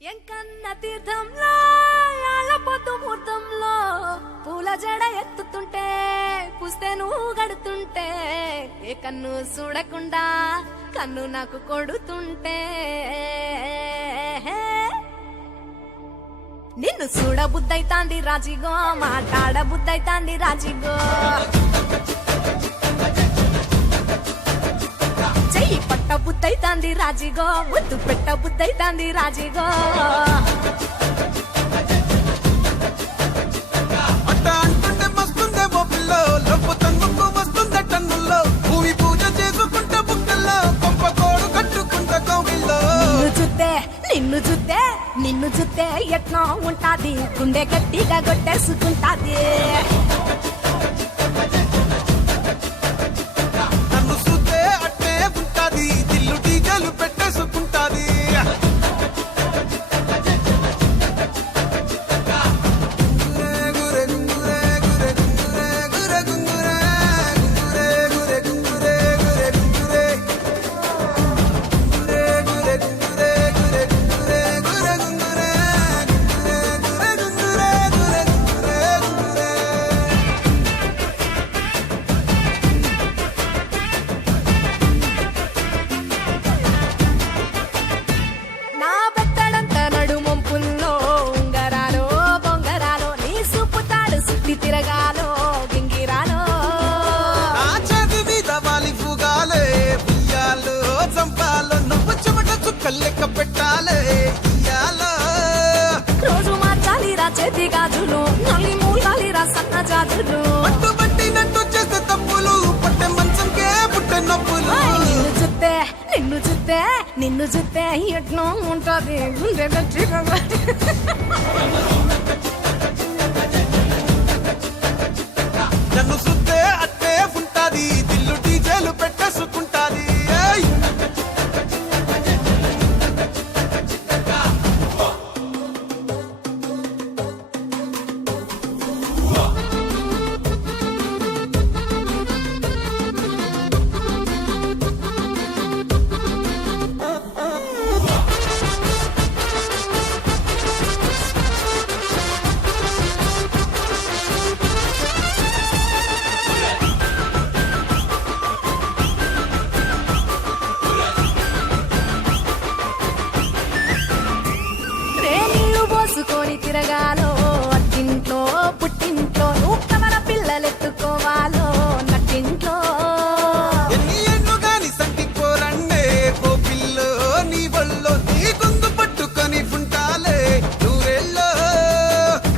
ఎంకన్న తీర్థంలో ఆళ్ళపోతు ముహూర్తంలో పూల జడ ఎత్తుతుంటే పుస్తే నువ్వు గడుతుంటే ఏ కన్ను చూడకుండా కన్ను నాకు కొడుతుంటే నిన్ను చూడబుద్దైతాంది రాజిగో మాట్లాడబుద్దైతాంది రాజిగో చెయ్యి పట్ట బుద్దైతాంది రాజిగో ముద్దు పెట్ట బుద్దైతాంది రాజిగో నిన్ను చూస్తే ఎట్నో ఉంటాది గుండె గట్టిగా కొట్టేసుకుంటాది నన్ను చూస్తే అట్టే ఉంటాది దిల్లు డీజలు పెట్టేసుకుంటాది తిరగాలో గింగిరాలో నా చేతి మీద వాలి పూగాలే బియ్యాలు చంపాలో నువ్వు చెమట చుక్కలు లెక్క పెట్టాలే ఇయ్యాలో రోజు మార్చాలిరా చేతి గాజులు నల్లి మూలాలిరా సన్న జాజులు పట్టు పట్టినట్టు చేస్తే తప్పులు పట్టే మంచంకే పుట్టే నొప్పులు నిన్ను చూస్తే ఎట్నో ఉంటది గుండె గట్టిగా నన్ను చూస్తే అట్టే ఉంటాది దిల్లు డీజేలు పెట్టేసుకుంటాది పోసుకొని తిరగాలో అట్టింట్లో పుట్టింట్లో నువ్వు కవల పిల్లలెత్తుకోవాలో నట్టింట్లో ఎన్ని ఎన్ను గాని సంటిపోరండే ఓ పిల్లో నీ వల్లో నీ గొంతు పట్టుకొని ఉంటాలే నూరెల్లో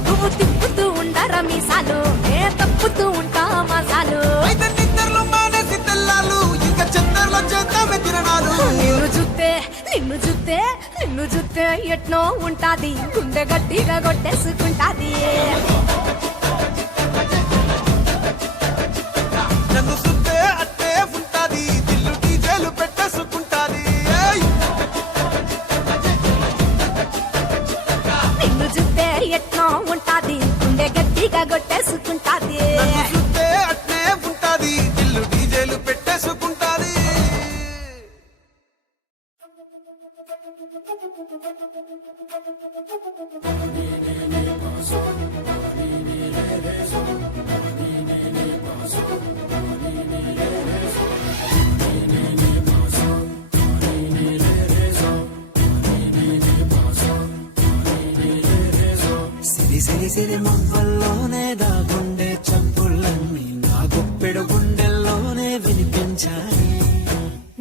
నువ్వు తిప్పుతూ ఉండరా మీసాలు నే తప్పుతూ ఉంటా మసాలు అయితే నిద్రలో మానేసి తెల్లాలు ఇంకా చెత్తర్లో చేద్దామే తిరణాలు నిన్ను చూస్తే ఎట్నో ఉంటాది గుండె గట్టిగా కొట్టేసుకుంటాది నన్ను చూస్తే అట్టే ఉంటాది దిల్లు డీజేలు పెట్టేసుకుంటాది నిన్ను చూస్తే ఎట్నో ఉంటాది గుండె గట్టిగా కొట్టేసుకుంటాది నన్ను చూస్తే అట్టే ఉంటాది దిల్లు డీజేలు పెట్టేసుకుంటాది సిరి మొవ్వల్లోనే దాగుండే చప్పుళ్ళన్నీ నా గుప్పెడు గుండెల్లోనే వినిపించాయి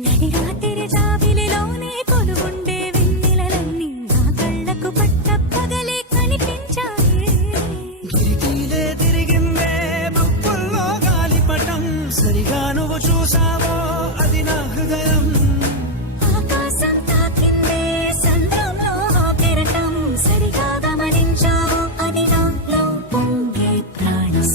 నడిరాత్రి జాబిలిలోనే కొలువుండే వెన్నెలలన్నీ నా కళ్ళకు పట్ట పగలే కనిపించాయి గిరికీలే తిరిగిందే బొప్పుల్లో గాలిపటం సరిగా నువ్వు చూసావో అది నా హృదయం ఆకాశం తాకిందే సంద్రంలో కెరటం సరిగా గమనించావు అది నాలో పొంగే ప్రాణం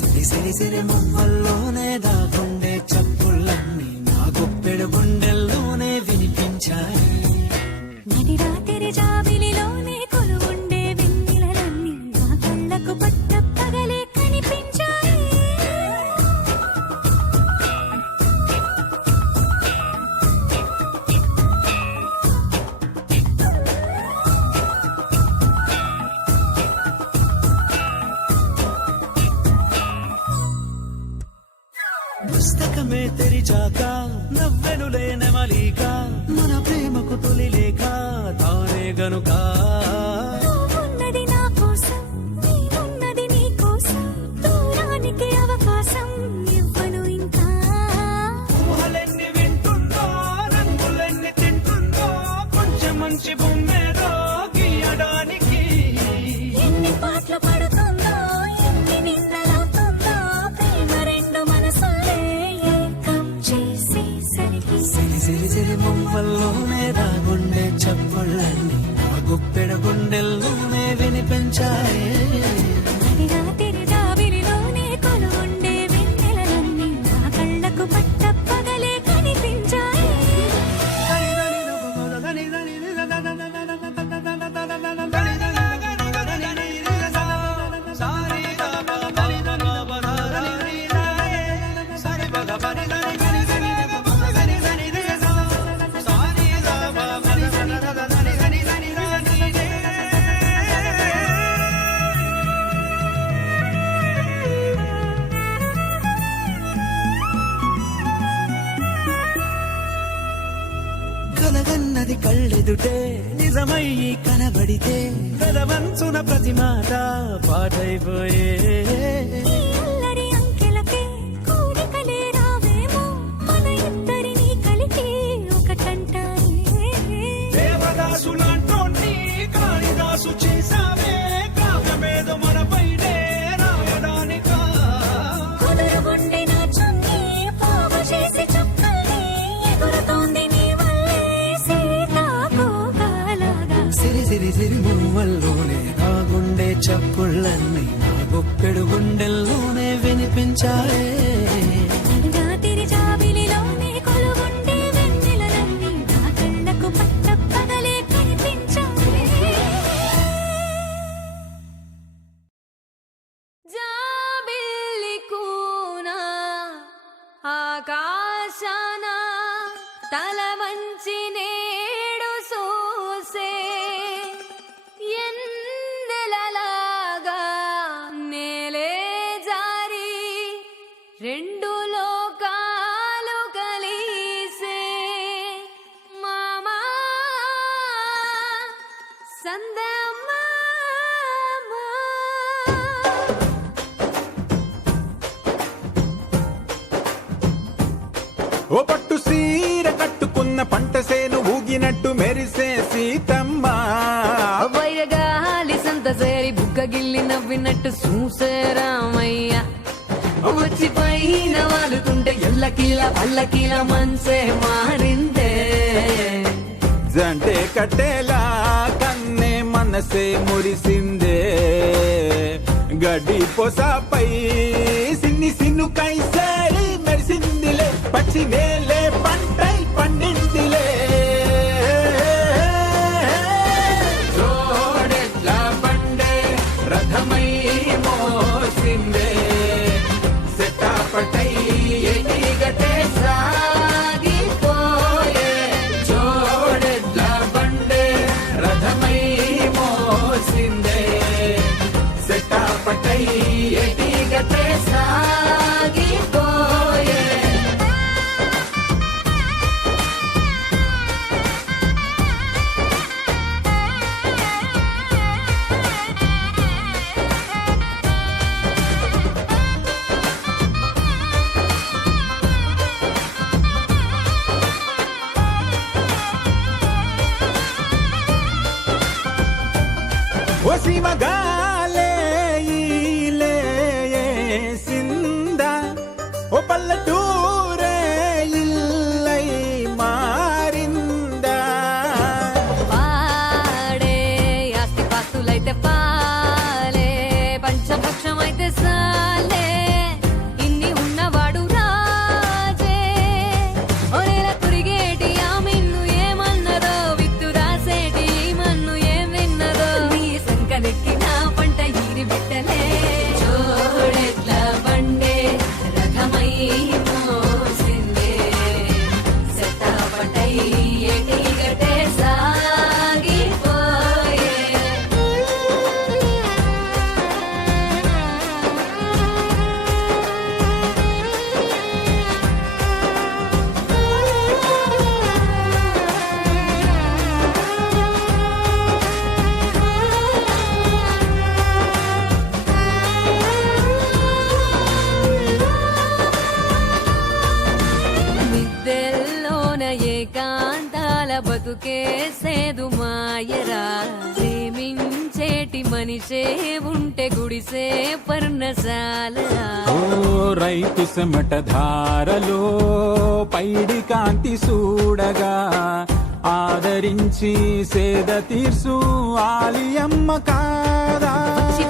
పిలిచాక నవ్వెనులే నెమలిక మన ప్రేమకు తొలి లేఖ తానే గనుక నువ్వున్నది నా కోసం నేనున్నది నీ కోసం దూరానికి అవకాశం ఇవ్వను ఇంకా ఊహలెన్ని వింటుందో రంగులెన్ని తింటుందో కొంచెం మంచి బొమ్మేదో గీయడానికి ఎన్ని పాటలు పడుతుందో ఎన్ని నిందలవుతుందో ప్రేమ రెండు మనసులే ఏకం చేసేసరికి సిరి సిరి సిరి మొమ్మల్లోనే దాగుండే చప్పుళ్ళన్నీ ఆ గుప్పెడ గుండెల్లోనే వినిపించాయే రాత్రి జాబిలిలోనే కొలువుండే వెన్నెలలన్నీ నా కళ్ళకు పట్టపగలే కనిపించాయి కలగన్నది కళ్ళెదుటే నిజమయ్యి కనబడితే కలవంచున ప్రతి మాట పాటైపోయే ఈ అల్లరి అంకెలకే కోరికలే రావేమో మన ఇద్దరిని కలిపి ఒకటంటాయే దేవదాసులంటోని కాళిదాసు చేసావే కావ్యమేదో మనపైనే రాయడానికా కుదురుగుండె నా చున్నీ పోగు చేసి చుక్కల్ని ఎగురుతోంది నీ వల్లే సీతాకోకలాగా సిరి సిరి సిరి మువ్వల్లోనే నా గుండె చప్పుళ్ళన్నీ నా గుప్పెడు గుండెల్లోనే వినిపించాయే రాత్రి జాబిలిలోనే కొలువుండే వెన్నెలలన్నీ నా కళ్ళకు పట్టపగలే కనిపించాయి జాబిల్లి కూనా ఆకాశాన తల వంచి నేడు చూసే ఎన్నెలలాగా నేలే జారి రెండు లోకాలు కలిసే మామా ఓ పట్టు సీర కట్టుకున్న పంట సేను ఊగినట్టు మెరిసే సీతమ్మ వైరగాలి సంత సేరి బుగ్గ గిల్లి నవ్వినట్టు చూసే రామయ్య వచ్చి పైన వాలుతుంటే ఎల్లకీల పల్లకీల మనసే మారిందే జంటే కట్టేలా కన్నే మనసే మురిసిందే గడ్డి పొసపై సిన్ని సిన్ను కైసేరి మెరిసిందిలే పచ్చి నేలే పంటై పండిందిలే జోడెట్ల బండే రథమై మోసిందే సెటాపటై ఎన్నిగటే సాగిపోయే జోడెట్ల బండే రథమై మోసిందే సెటాపటై ఎన్నిగటే సాగిపోయే ఒసిమగాలే ఈలే సింద ఓ పల్లెటూరే ఇల్లై మారిందా పాడే ఆస్తి పాస్తులైతే పాలే పంచభక్షమైతే సాలే ఇన్ని ఉన్నవాడు రాజే ఒరేలా కురిగేటి ఆ మిన్ను ఏమన్నదో విత్తు రాసేటి ఈ మన్ను ఏం విన్నదో నీ సంకలెక్కిన బతుకే సేదు మాయరా ప్రేమించేటి మనిషే ఉంటే గుడిసే పర్ణశాలరా ఓ రైతు చెమట ధారలో పైడి కాంతి చూడగా ఆదరించి సేద తీర్సు ఆలియమ్మ కాదా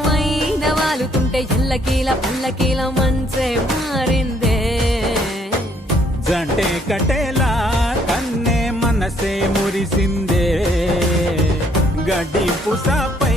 పైన వాలుతుంటే ఎల్లకీల పల్లకీల మంచే మారిందే జంటే కటేలా కన్నే మనసే మురిసిందే గడ్డి పుసపై